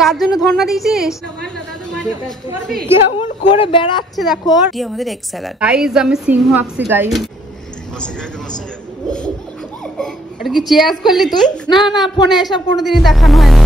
কার জন্য ধর্ণা দিয়েছিস? কেমন করে বেড়াচ্ছে দেখো। আমাদের এগ স্যালাড। গাইস আমি সিংহ আঁকছি গাইস। এটা কি চেয়ার্স করলি তুই? না না, ফোনে এসব কোনোদিনই দেখানো হয় না।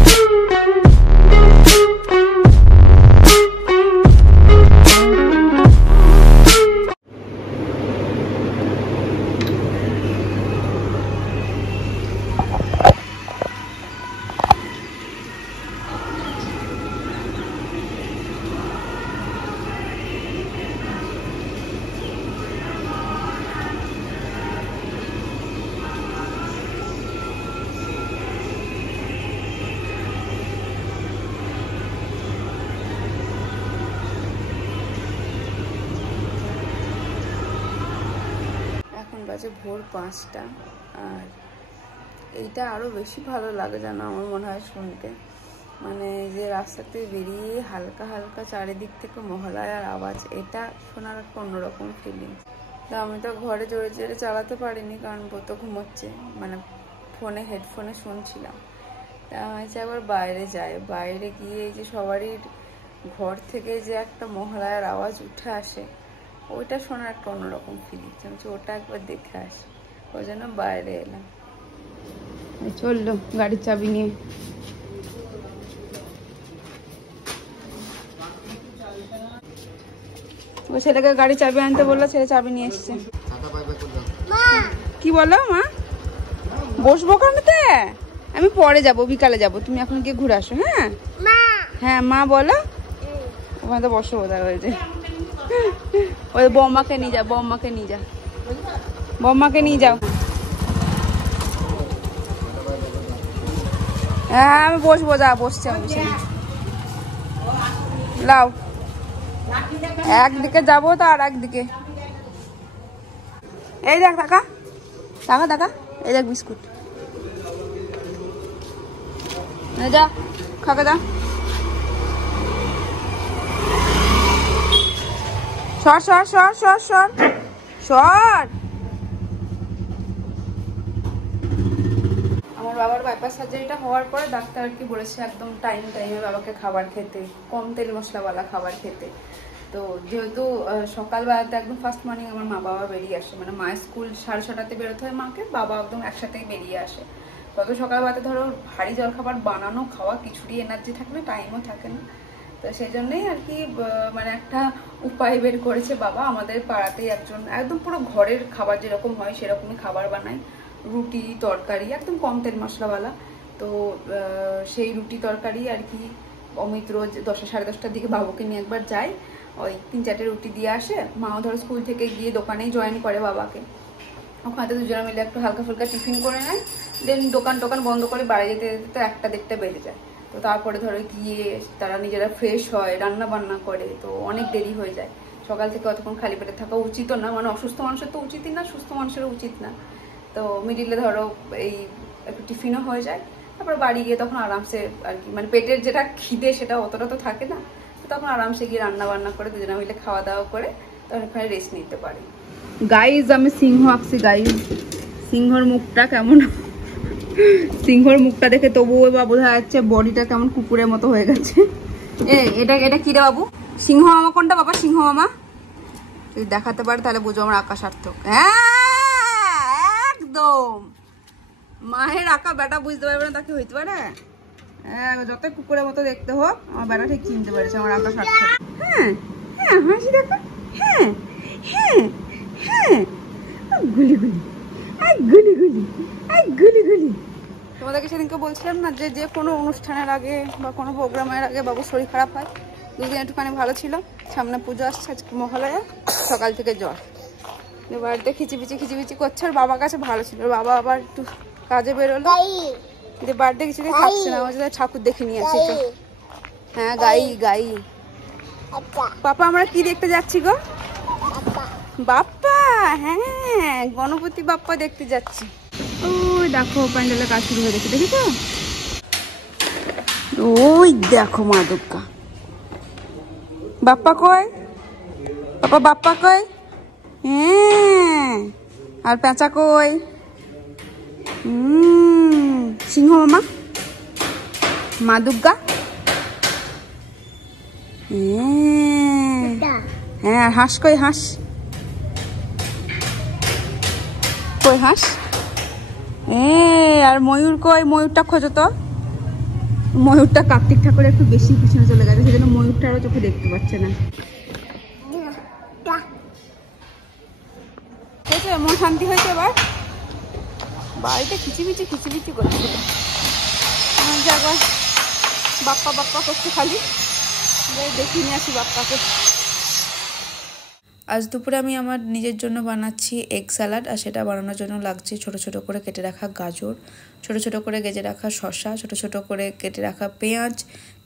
বাজে ভোর 5টা। আর এইটা আরো বেশি ভালো লাগে জানো আমার মনে হয় শুনতে। মানে যে রাস্তাতে বেরিয়ে হালকা হালকা চারিদিক থেকে মহালয়ার আওয়াজ, এটা শোনার একটা অন্যরকম ফিলিং। তো আমি তো ঘরে জোরে জোরে চালাতে পারিনি, কারণ ও তো ঘুমোচ্ছে, মানে ফোনে হেডফোনে শুনছিলাম। তা আমি আবার বাইরে যাই, বাইরে গিয়ে এই যে সবারই ঘর থেকে যে একটা মহালয়ার আওয়াজ উঠে আসে, ওইটা শোনার একটা অন্যরকম ফিলিং। ওটা একবার দেখে আসি, ওই জন্য বাইরে এলাম। চললো গাড়ির চাবি নিয়ে। ও ছেলেকে গাড়ি চাবি আনতে বললো, ছেলে চাবি নিয়ে এসছে। কি বলো মা? বসবো কেনতে? আমি পরে যাব, বিকালে যাব, তুমি এখন গিয়ে ঘুরে আসো। হ্যাঁ হ্যাঁ মা বলো, ওখানে তো বসো বোধহয়। ওই যে ওই বম্মাকে নিয়ে যা, বম্মাকে নিয়ে যা, বম্মাকে নিয়ে যাও। হ্যাঁ আমি বসবো, যা বসছি আমি। লাও, একদিকে যাবো তো আর একদিকে। এই দেখ টাকা, টাকা টাকা, এই দেখ বিস্কুট, যা খাকে যা। সর সর সর সর সর সর। আমার বাবার বাইপাস সার্জারিটা হওয়ার পরে ডাক্তার আর কি বলেছে একদম টাইমে বাবাকে খাবার খেতে, কম তেল মশলাওয়ালা খাবার খেতে। তো যেহেতু সকালবেলাতে একদম ফার্স্ট মর্নিং আমার মা বাবা বেরিয়ে আসে, মানে মায়ের স্কুল 6:30টাতে বেরোতে হয় মাকে, বাবা একদম একসাথেই বেরিয়ে আসে। তত সকালবেলাতে ধরো ভারী জলখাবার বানানো খাওয়া কিছুরই এনার্জি থাকে না, টাইমও থাকে না। তো সেই জন্যই আর কি মানে একটা উপায় বের করেছে বাবা। আমাদের পাড়াতেই একজন একদম পুরো ঘরের খাবার যেরকম হয় সেরকমই খাবার বানায়, রুটি তরকারি একদম কম তেল মশলাওয়ালা। তো সেই রুটি তরকারি আর কি অমিত রোজ 10টা সাড়ে 10টার দিকে বাবুকে নিয়ে একবার যায়, ওই 3-4টে রুটি দিয়ে আসে। মাও ধরো স্কুল থেকে গিয়ে দোকানেই জয়েন করে বাবাকে, ওখানে তো দুজনে মিলে একটু হালকা ফুলকা টিফিন করে নেয়। দেন দোকান বন্ধ করে বাড়ি যেতে যেতে 1টা-1:30 বেজে যায়। তো তারপরে ধরো গিয়ে তারা নিজেরা ফ্রেশ হয়, রান্না বান্না করে, তো অনেক দেরি হয়ে যায়। সকাল থেকে অতক্ষণ খালি পেটে থাকা উচিত না, মানে অসুস্থ মানুষের তো উচিতই না, সুস্থ মানুষেরও উচিত না। তো মিডিলে ধরো এই একটু টিফিনও হয়ে যায়, তারপর বাড়ি গিয়ে তখন আরামসে আর কি, মানে পেটের যেটা খিদে সেটা অতটা তো থাকে না, তখন আরামসে গিয়ে রান্না বান্না করে দুজনে মিলে খাওয়া দাওয়া করে তখন ওখানে রেস্ট নিতে পারি। গাইজ আমি সিংহ আঁকছি গাইজ। সিংহর মুখটা কেমন, সিংহর মুখটা দেখে তবুও বা বোঝা যাচ্ছে বডিটা কেমন কুকুরের মতো হয়ে গেছে। এটা এটা কি রে বাবু? সিংহ মামা কোনটা বাবা? সিংহ মামা যদি দেখাতে পারে তাহলে বুঝো আমার আঁকা সার্থক। হ্যাঁ একদম, মায়ের আঁকা বেটা বুঝতে পারবে না তাকে হইতে পারে? যত কুকুরের মতো দেখতে হোক আমার বেটা ঠিক চিনতে পারছে আমার আঁকা সার্থক। হ্যাঁ হ্যাঁ হাসি দেখো, হ্যাঁ হ্যাঁ হ্যাঁ, গুলি গুলি গুলি গুলি গুলি গুলি। তোমাদেরকে সেদিনকে বলছিলাম না যে যে কোনো অনুষ্ঠানের আগে বা কোনো প্রোগ্রামের আগে বাবুর শরীর খারাপ হয়। দুদিন একটুখানি ভালো ছিল, সামনে পুজো আসছে, আজকে মহালয়া, সকাল থেকে জ্বর, বাড়িতে খিচিবিচি করছে। আর বাবার কাছে ভালো ছিল, বাবা আবার একটু কাজে বেরোলো, যে বাড়িতে কিছুদিন থাকছে না, আমার সাথে ঠাকুর দেখে নিয়ে আসি। তো হ্যাঁ গাই পাপা আমরা কি দেখতে যাচ্ছি গো? বাপ্পা, হ্যাঁ গণপতি বাপ্পা দেখতে যাচ্ছি। ওই দেখো প্যান্ডেলের কাজ শুরু হয়ে গেছে, দেখি তো ওই দেখো মা দুর্গা। বাপ্পা কই? পাপা বাপ্পা কই? হ্যাঁ আর পেঁচা কই? সিংহ মামা, মা দুর্গা, হ্যাঁ হাঁস কই হাঁস কই হাঁস আর ময়ূর কই ময়ূরটা খোঁজো তো ময়ূরটা কার্তিক ঠাকুর একটু বেশি পিছনে চলে গেছে সেজন্য ময়ূরটা আরো চোখে দেখতে পাচ্ছে না মন শান্তি হয়েছে এবার বাড়িতে খিচিমিচি করছে একবার বাপ্পা বাপ্পা করছে খালি দেখি নিয়ে আসি বাপ্পাকে আজ দুপুরে আমি আমার নিজের জন্য বানাচ্ছি এগ স্যালাড আর সেটা বানানোর জন্য লাগছে ছোট ছোট করে কেটে রাখা গাজর ছোট ছোট করে কেটে রাখা শসা ছোট ছোট করে কেটে রাখা পেঁয়াজ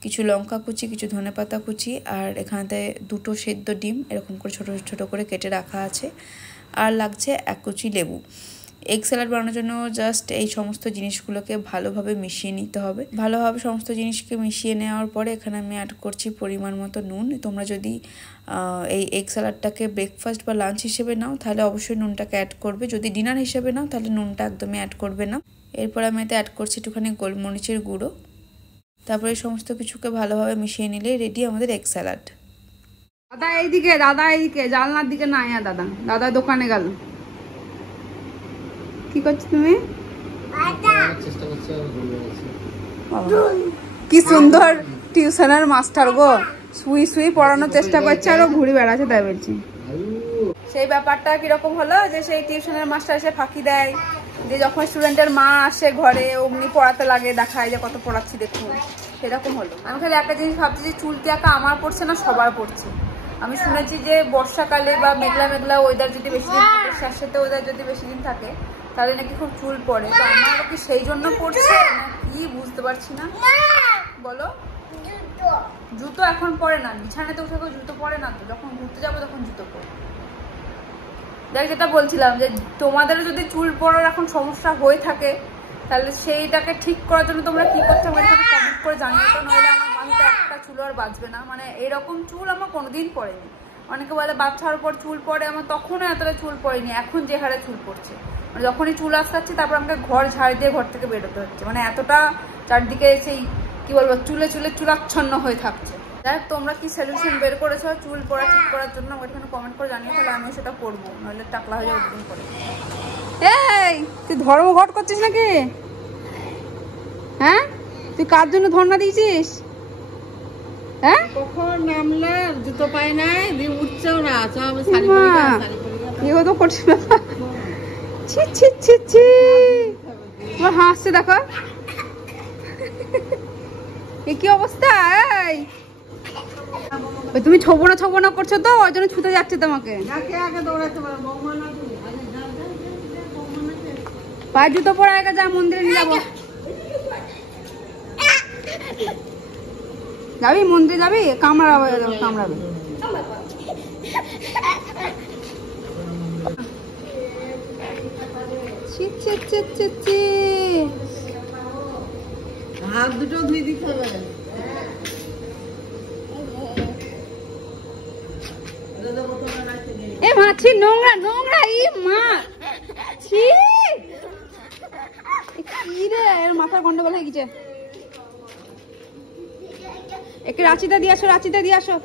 কিছু লঙ্কা কুচি কিছু ধনেপাতা কুচি আর এখানেতে দুটো সেদ্ধ ডিম এরকম করে ছোট ছোট করে কেটে রাখা আছে আর লাগছে এক কুচি লেবু এগ স্যালাড বানানোর জন্য জাস্ট এই সমস্ত জিনিসগুলোকে ভালোভাবে মিশিয়ে নিতে হবে ভালোভাবে সমস্ত জিনিসকে মিশিয়ে নেওয়ার পরে এখানে আমি অ্যাড করছি পরিমাণ মতো নুন তোমরা যদি এই এগ স্যালাডটাকে ব্রেকফাস্ট বা লাঞ্চ হিসেবে নাও তাহলে অবশ্যই নুনটাকে অ্যাড করবে যদি ডিনার হিসেবে নাও তাহলে নুনটা একদমই অ্যাড করবে না এরপর আমি এতে অ্যাড করছি একটুখানি গোলমরিচের গুঁড়ো তারপরে এই সমস্ত কিছুকে ভালোভাবে মিশিয়ে নিলে রেডি আমাদের এগ স্যালাড দাদা এইদিকে জানলার দিকে না দাদা দোকানে গেল কি করছো তুমি কি সুন্দর টিউশনের মাস্টার গো শুই পড়ানোর চেষ্টা করছে আর ঘুরে বেড়াচ্ছে তাই বলছি সেই ব্যাপারটা কিরকম হলো যে সেই টিউশনের মাস্টার এসে ফাঁকি দেয় যে যখন স্টুডেন্টের মা আসে ঘরে অমনি পড়াতে লাগে দেখায় যে কত পড়াচ্ছি দেখুন সেরকম হলো আমি খালি একটা জিনিস ভাবছি যে চুল কি একা আমার পড়ছে না সবার পড়ছে আমি শুনেছি যে বর্ষাকালে বা মেঘলা ওয়েদার যদি বেশি দিন থাকে শ্বাসেতে ওয়েদার যদি বেশি দিন থাকে তাহলে নাকি খুব চুল পড়ে তো আমার কি সেই জন্য পড়ছে না কি বুঝতে পারছি না বলো জুতো এখন পরে না বিছানাতে উঠে জুতো পরে না তো যখন ঘুরতে যাবো তখন জুতো পরে দেখ যেটা বলছিলাম যে তোমাদেরও যদি চুল পড়ার এখন সমস্যা হয়ে থাকে তাহলে সেইটাকে ঠিক করার জন্য তোমরা কি করতে হবে কমেন্ট করে জানিয়ে তো নইলে আমার মাথাতে একটা চুল আর বাঁচবে না মানে এরকম চুল আমার কোনোদিন পড়েনি অনেকে বলে বাচ্চা হওয়ার পর চুল পড়ে আমার তখনও এতটা চুল পড়েনি এখন যে হারে চুল পড়ছে মানে যখনই চুল আসতে তারপর আমাকে ঘর ঝাড় দিয়ে ঘর থেকে বেরোতে হচ্ছে মানে এতটা চারদিকে সেই কি বলবো চুলে চুলাচ্ছন্ন হয়ে থাকছে যাই তোমরা কি সলিউশন বের করেছো চুল পড়া ঠিক করার জন্য ওইখানে কমেন্ট করে জানিয়ে তাহলে আমিও সেটা করবো নাহলে টাকলা হয়ে যাবে দুদিন পরে এই তুই ধর্মঘট করছিস নাকি হ্যাঁ তুই কার জন্য ধর্ণা দিয়েছিস হ্যাঁ কখন নামলে জুতো পাই নাই দিয়ে উঠছেও না আমি শাড়ি পরে এও তো করছিস না ছি ছি ছি ছি তোমার হাসছে দেখো কি অবস্থা এই তুমি ছবনা করছো তো ওই জন্য ছুটে যাচ্ছে তোমাকে পায়ে জুতো পরে আগে যা মন্দিরে নিয়ে যাবো যাবি মন্দিরে যাবি কামড়াবে হাত দুটো ধুই দিতে হবে এ মাছি নোংরা ই মা ছি কি রে এর মাথার গন্ডগোল হয়ে গেছে একটু রাচিটা দিয়ে আসো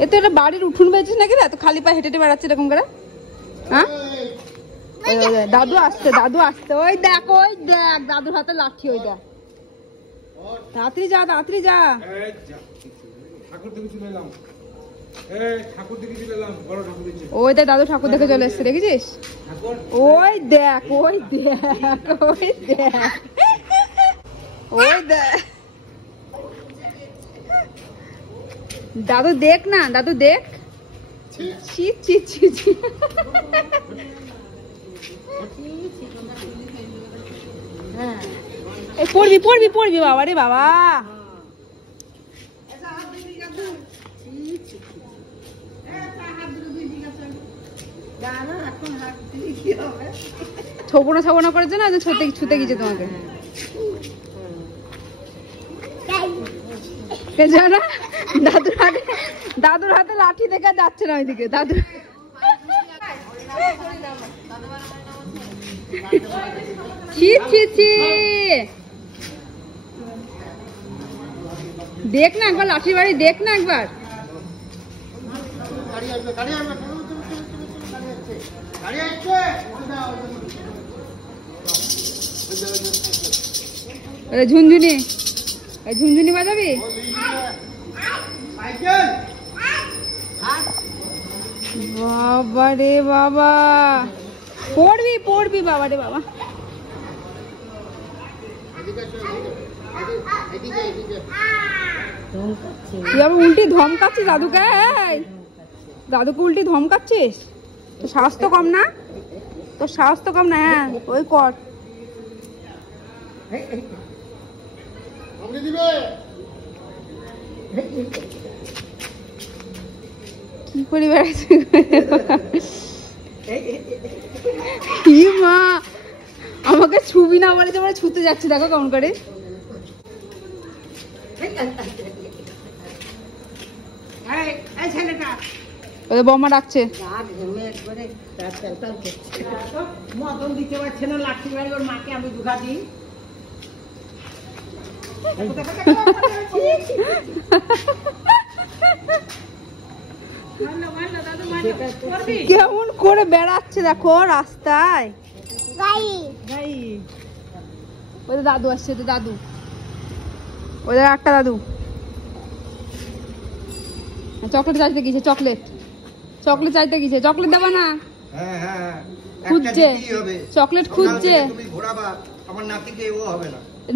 এ তো এটা বাড়ির উঠুন পেয়েছিস নাকি রে এত খালি পায়ে হেঁটে বেড়াচ্ছে এরকম করে হ্যাঁ দাদু আসছে ওই দেখ দাদুর হাতে লাঠি ওই দেখ তাড়াতাড়ি যা ওই দেখ দাদু ঠাকুর দেখে চলে এসছে দেখেছিস ওই দেখ দাদু দেখ না ছি পড়বি বাবা রে বাবা ছবনা করেছে না ছুতে গেছে তোমাকে দাদুর হাতে লাঠি দেখে যাচ্ছে না ওইদিকে দাদু ছি ছি ছি, দেখ না একবার লাঠির বাড়ি, দেখ না একবার। ঝুনঝুনি, ঝুনঝুনি বাজাবি? বাবা রে বাবা, পড়বি পড়বি বাবা রে বাবা। তুই আবার উল্টি ধমকাচ্ছিস দাদুকে? দাদুকে উল্টি ধমকাচ্ছিস? তোর সাহস তো কম না, তোর সাহস তো কম না। হ্যাঁ ওই কর। কি করে বেড়াচ্ছে মা, আমাকে ছুবি না বলে তোমরা ছুতে যাচ্ছে, দেখো কেমন করে। ওদের বৌমা ডাকছে। মদন দিতে পারছে না, লাঠি বাড়ি ওর মাকে আমি দুঘা দিই। কেমন করে বেড়াচ্ছে দেখো রাস্তায়। ওদের দাদু আসছে, ওদের দাদু, ওদের একটা দাদু। চকলেট চাইতে গেছে, চকলেট চকলেট চাইতে গেছে। চকলেট দেবা না? খুঁজছে চকলেট, খুঁজছে।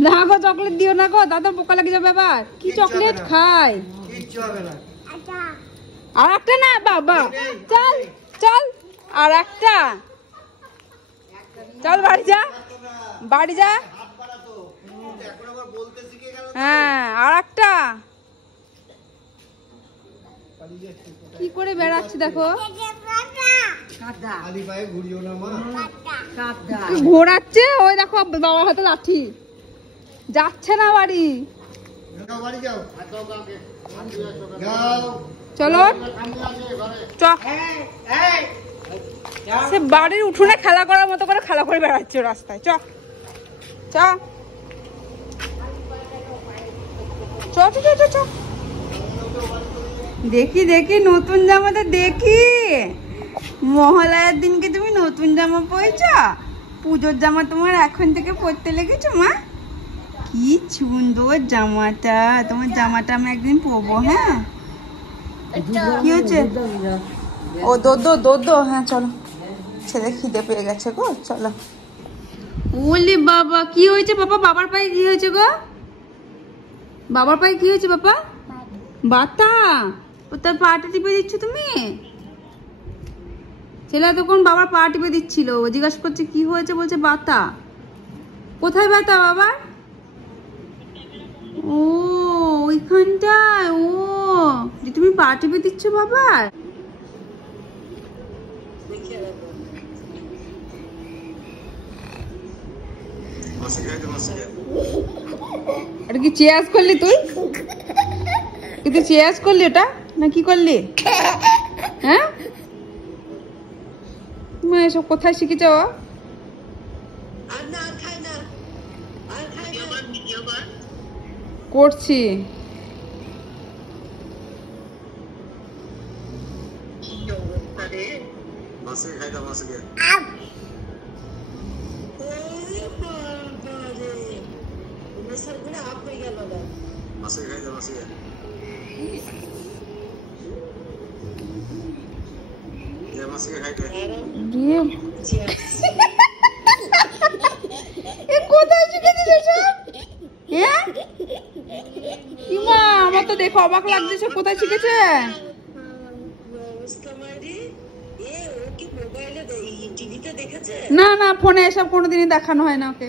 না গো চকলেট দিও না গো, দাদা পোকা লাগে যাবে আবার। কি চকলেট খায়? আর একটা না বাবা, চল চল আর একটা, চল বাড়ি যা, বাড়ি যা। হ্যাঁ আর একটা। কি করে বেড়াচ্ছে দেখো, ঘোরাচ্ছে। ওই দেখো বাবার হাতে লাঠি, যাচ্ছে না বাড়ি। চলো সে বাড়ির উঠোনে খেলা করার মতো করে খেলা করে বেড়াচ্ছে রাস্তায়। চ চ চ চ চ। দেখি দেখি নতুন জামাটা দেখি। মহালয়ার দিনকে তুমি নতুন জামা পরেছ? পুজোর জামা তোমার এখন থেকে পরতে লেগেছো মা? কি সুন্দর জামাটা, তোমার জামাটা আমি একদিন পরবো। হ্যাঁ কি হচ্ছে? ও দোদ্দো দোদ্দো। হ্যাঁ চলো, ছেলে খিদে পেয়ে গেছে গো, চলো। ওলে বাবা, কি হয়েছে বাবা? বাবার পায়ে কি হয়েছে গো? বাবার পায়ে কি হয়েছে বাবা? বাতা। ও তার পাটা টিপে দিচ্ছ তুমি? ছেলে তখন বাবার পা টিপে দিচ্ছিল, জিজ্ঞাসা করছে কি হয়েছে, বলছে বাতা। কোথায় বাতা বাবার? ও ওইখানটায়। ও যে তুমি পা টিপে দিচ্ছ বাবার। এটা কি চেয়াজ করলি তুই? তুই চেয়াজ করলি ওটা না কি করলি? হ্যাঁ মা এসব কোথায় শিখেছ? করছি। কোথায় শিখেছিস এসব? আমার তো দেখো অবাক লাগছে, কোথায় শিখেছে? না না ফোনে এসব কোনোদিনই দেখানো হয় না ওকে।